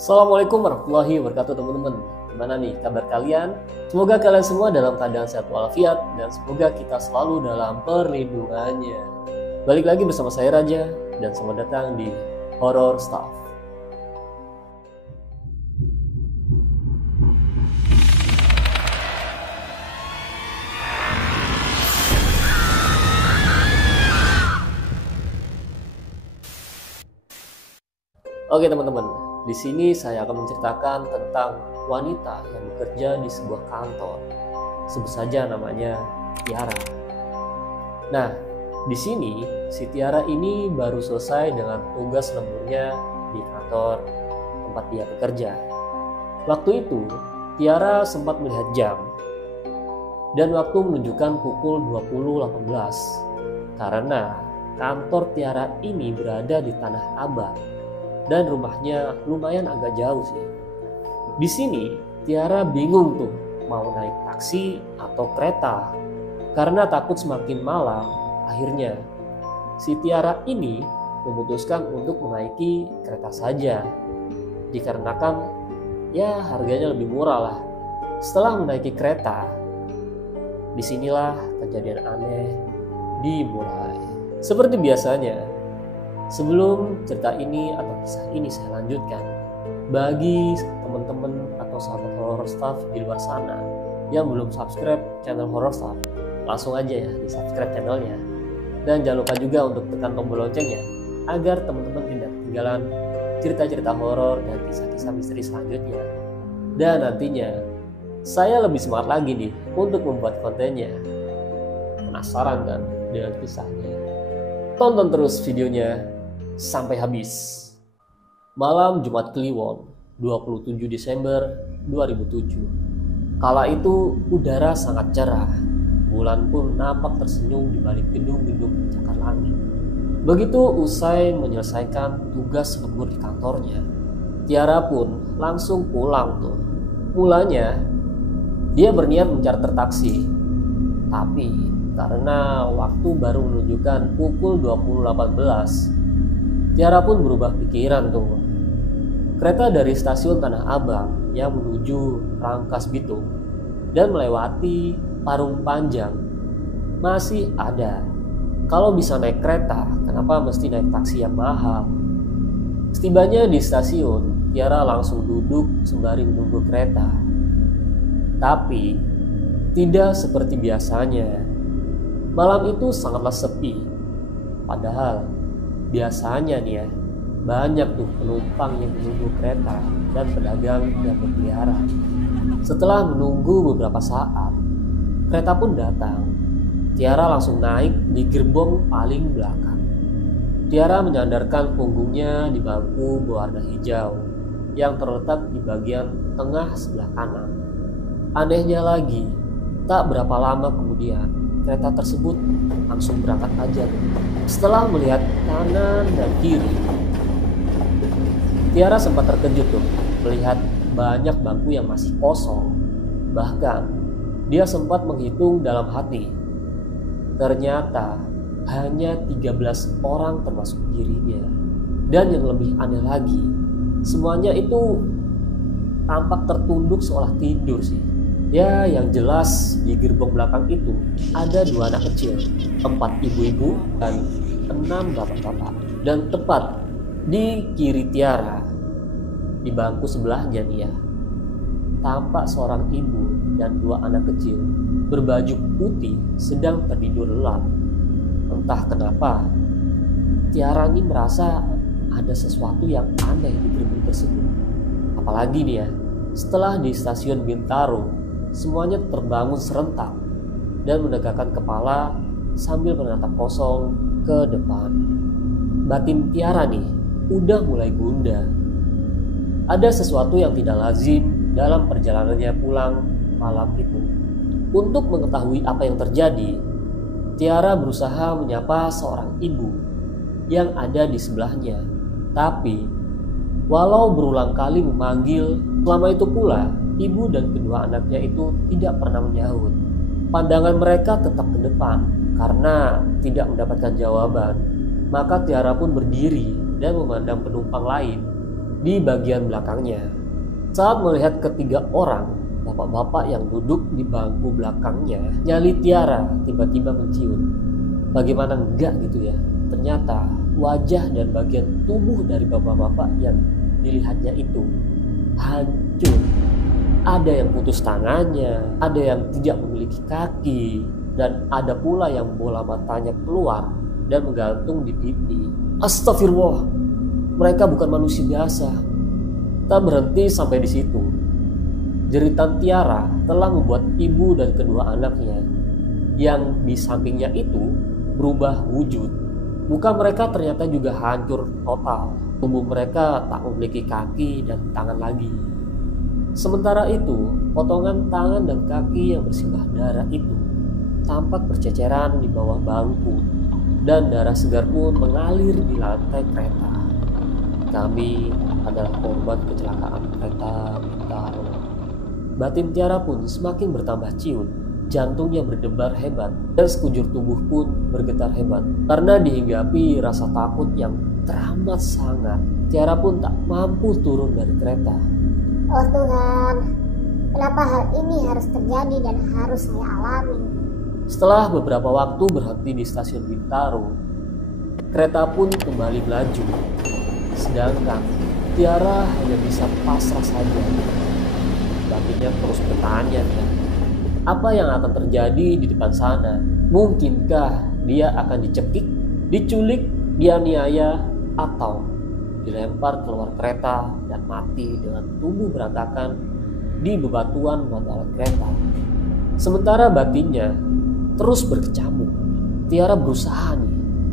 Assalamualaikum warahmatullahi wabarakatuh teman-teman. Gimana nih kabar kalian? Semoga kalian semua dalam keadaan sehat walafiat dan semoga kita selalu dalam perlindungannya. Balik lagi bersama saya Raja dan selamat datang di Horror Stuff. Oke teman-teman, di sini saya akan menceritakan tentang wanita yang bekerja di sebuah kantor. Sebut saja namanya Tiara. Nah, di sini si Tiara ini baru selesai dengan tugas lemburnya di kantor tempat dia bekerja. Waktu itu, Tiara sempat melihat jam dan waktu menunjukkan pukul 20.18 karena kantor Tiara ini berada di Tanah Abang. Dan rumahnya lumayan agak jauh sih. Di sini Tiara bingung tuh mau naik taksi atau kereta karena takut semakin malam. Akhirnya si Tiara ini memutuskan untuk menaiki kereta saja dikarenakan ya harganya lebih murah lah. Setelah menaiki kereta, disinilah kejadian aneh dimulai. Seperti biasanya, sebelum cerita ini atau kisah ini saya lanjutkan, bagi teman-teman atau sahabat Horror Stuff di luar sana yang belum subscribe channel Horror Stuff, langsung aja ya di subscribe channelnya. Dan jangan lupa juga untuk tekan tombol loncengnya agar teman-teman tidak ketinggalan cerita-cerita horor dan kisah-kisah misteri selanjutnya. Dan nantinya saya lebih semangat lagi nih untuk membuat kontennya. Penasaran kan dengan kisahnya? Tonton terus videonya sampai habis. Malam Jumat Kliwon 27 Desember 2007. Kala itu udara sangat cerah. Bulan pun nampak tersenyum di balik gedung-gedung pencakar langit. Begitu usai menyelesaikan tugas lembur di kantornya, Tiara pun langsung pulang tuh. Mulanya dia berniat mencarter taksi, tapi karena waktu baru menunjukkan pukul 20.18, Tiara pun berubah pikiran tuh. Kereta dari stasiun Tanah Abang yang menuju Rangkas Bitung dan melewati Parung Panjang masih ada. Kalau bisa naik kereta, kenapa mesti naik taksi yang mahal? Setibanya di stasiun, Tiara langsung duduk sembari menunggu kereta. Tapi tidak seperti biasanya. Malam itu sangatlah sepi. Padahal biasanya nih ya, banyak tuh penumpang yang menunggu kereta dan pedagang yang berkeliaran. Setelah menunggu beberapa saat, kereta pun datang. Tiara langsung naik di gerbong paling belakang. Tiara menyandarkan punggungnya di bangku berwarna hijau yang terletak di bagian tengah sebelah kanan. Anehnya lagi, tak berapa lama kemudian kereta tersebut langsung berangkat aja. Setelah melihat kanan dan kiri, Tiara sempat terkejut tuh melihat banyak bangku yang masih kosong. Bahkan dia sempat menghitung dalam hati. Ternyata hanya 13 orang termasuk dirinya. Dan yang lebih aneh lagi, semuanya itu tampak tertunduk seolah tidur sih. Ya, yang jelas di gerbong belakang itu ada 2 anak kecil, 4 ibu-ibu dan 6 bapak-bapak. Dan tepat di kiri Tiara, di bangku sebelahnya nih ya, tampak seorang ibu dan 2 anak kecil berbaju putih sedang tertidur lelap. Entah kenapa, Tiara ini merasa ada sesuatu yang aneh di gerbong tersebut. Apalagi nih ya, setelah di stasiun Bintaro, semuanya terbangun serentak dan menegakkan kepala sambil menatap kosong ke depan. Batin Tiara nih udah mulai gundah. Ada sesuatu yang tidak lazim dalam perjalanannya pulang malam itu. Untuk mengetahui apa yang terjadi, Tiara berusaha menyapa seorang ibu yang ada di sebelahnya. Tapi walau berulang kali memanggil, selama itu pula ibu dan kedua anaknya itu tidak pernah menyahut. Pandangan mereka tetap ke depan karena tidak mendapatkan jawaban. Maka Tiara pun berdiri dan memandang penumpang lain di bagian belakangnya. Saat melihat ketiga orang bapak-bapak yang duduk di bangku belakangnya, nyali Tiara tiba-tiba menciut. Bagaimana enggak gitu ya? Ternyata wajah dan bagian tubuh dari bapak-bapak yang dilihatnya itu hancur. Ada yang putus tangannya, ada yang tidak memiliki kaki, dan ada pula yang bola matanya keluar dan menggantung di pipi. Astagfirullah, mereka bukan manusia biasa. Tak berhenti sampai di situ. Jeritan Tiara telah membuat ibu dan kedua anaknya yang di sampingnya itu berubah wujud. Muka mereka ternyata juga hancur total. Tubuh mereka tak memiliki kaki dan tangan lagi. Sementara itu, potongan tangan dan kaki yang bersimbah darah itu tampak berceceran di bawah bangku, dan darah segar pun mengalir di lantai kereta. Kami adalah korban kecelakaan kereta Bintaro. Batin Tiara pun semakin bertambah ciut. Jantungnya berdebar hebat dan sekujur tubuh pun bergetar hebat karena dihinggapi rasa takut yang teramat sangat. Tiara pun tak mampu turun dari kereta. Oh Tuhan, kenapa hal ini harus terjadi dan harus saya alami? Setelah beberapa waktu berhenti di stasiun Bintaro, kereta pun kembali melaju. Sedangkan Tiara hanya bisa pasrah saja. Batinnya terus bertanya, apa yang akan terjadi di depan sana? Mungkinkah dia akan dicekik, diculik, dianiaya, atau dilempar keluar kereta dan mati dengan tubuh berantakan di bebatuan bantalan kereta? Sementara batinnya terus berkecamuk. Tiara berusaha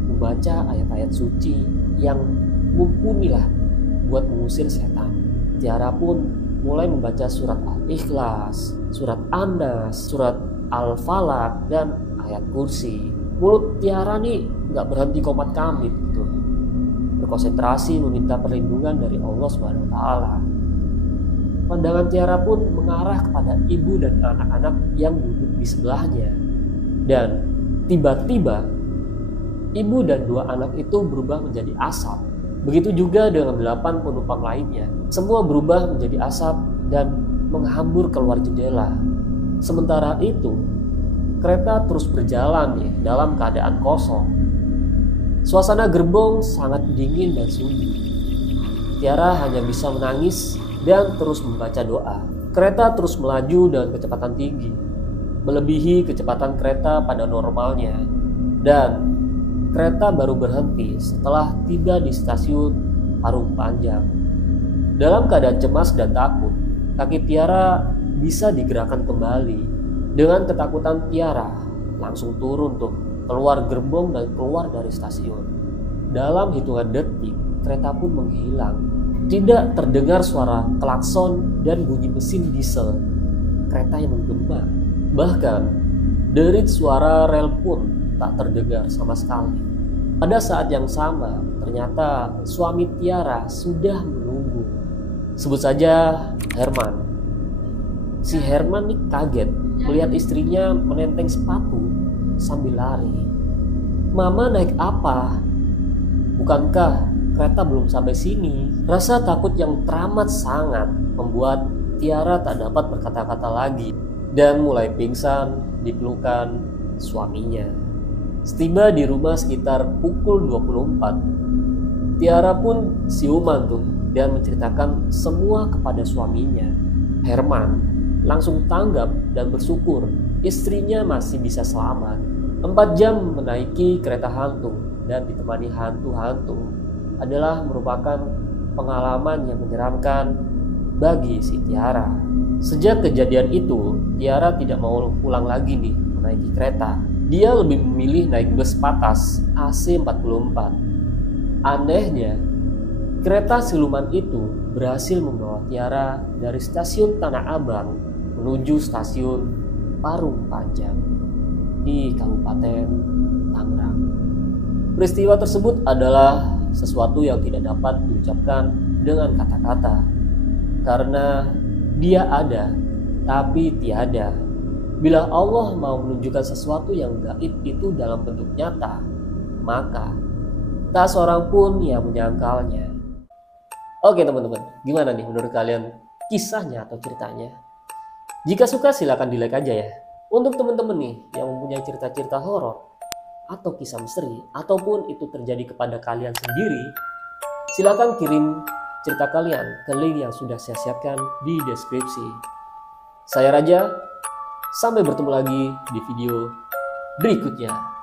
membaca ayat-ayat suci yang mumpunilah buat mengusir setan. Tiara pun mulai membaca surat Al-Ikhlas, surat An-Nas, surat Al-Falaq, dan ayat kursi. Mulut Tiara gak berhenti komat kamit gitu. Berkonsentrasi meminta perlindungan dari Allah SWT. Pandangan Tiara pun mengarah kepada ibu dan anak-anak yang duduk di sebelahnya. Dan tiba-tiba ibu dan dua anak itu berubah menjadi asap. Begitu juga dengan 8 penumpang lainnya. Semua berubah menjadi asap dan menghambur keluar jendela. Sementara itu, kereta terus berjalan dalam keadaan kosong. Suasana gerbong sangat dingin dan sunyi. Tiara hanya bisa menangis dan terus membaca doa. Kereta terus melaju dengan kecepatan tinggi, melebihi kecepatan kereta pada normalnya. Dan kereta baru berhenti setelah tiba di stasiun Parung Panjang. Dalam keadaan cemas dan takut, kaki Tiara bisa digerakkan kembali. Dengan ketakutan, Tiara langsung turun keluar gerbong dan keluar dari stasiun. Dalam hitungan detik, kereta pun menghilang. Tidak terdengar suara klakson dan bunyi mesin diesel kereta yang menggema. Bahkan, derit suara rel pun tak terdengar sama sekali. Pada saat yang sama, ternyata suami Tiara sudah menunggu. Sebut saja Herman. Si Herman kaget melihat istrinya menenteng sepatu sambil lari. Mama naik apa? Bukankah kereta belum sampai sini? Rasa takut yang teramat sangat membuat Tiara tak dapat berkata-kata lagi dan mulai pingsan di pelukan suaminya. Setiba di rumah sekitar pukul 24, Tiara pun siuman dan menceritakan semua kepada suaminya. Herman langsung tanggap dan bersyukur istrinya masih bisa selamat. 4 jam menaiki kereta hantu dan ditemani hantu-hantu adalah merupakan pengalaman yang menyeramkan bagi si Tiara. Sejak kejadian itu, Tiara tidak mau pulang lagi menaiki kereta. Dia lebih memilih naik bus patas AC44. Anehnya, kereta siluman itu berhasil membawa Tiara dari stasiun Tanah Abang menuju stasiun Parung Panjang di Kabupaten Tangerang. Peristiwa tersebut adalah sesuatu yang tidak dapat diucapkan dengan kata-kata, karena dia ada tapi tiada. Bila Allah mau menunjukkan sesuatu yang gaib itu dalam bentuk nyata, maka tak seorang pun yang menyangkalnya. Oke teman-teman, gimana nih menurut kalian kisahnya atau ceritanya? Jika suka silakan di like aja ya. Untuk teman-teman nih yang mempunyai cerita-cerita horor atau kisah misteri, ataupun itu terjadi kepada kalian sendiri, silakan kirim cerita kalian ke link yang sudah saya siapkan di deskripsi. Saya Raja, sampai bertemu lagi di video berikutnya.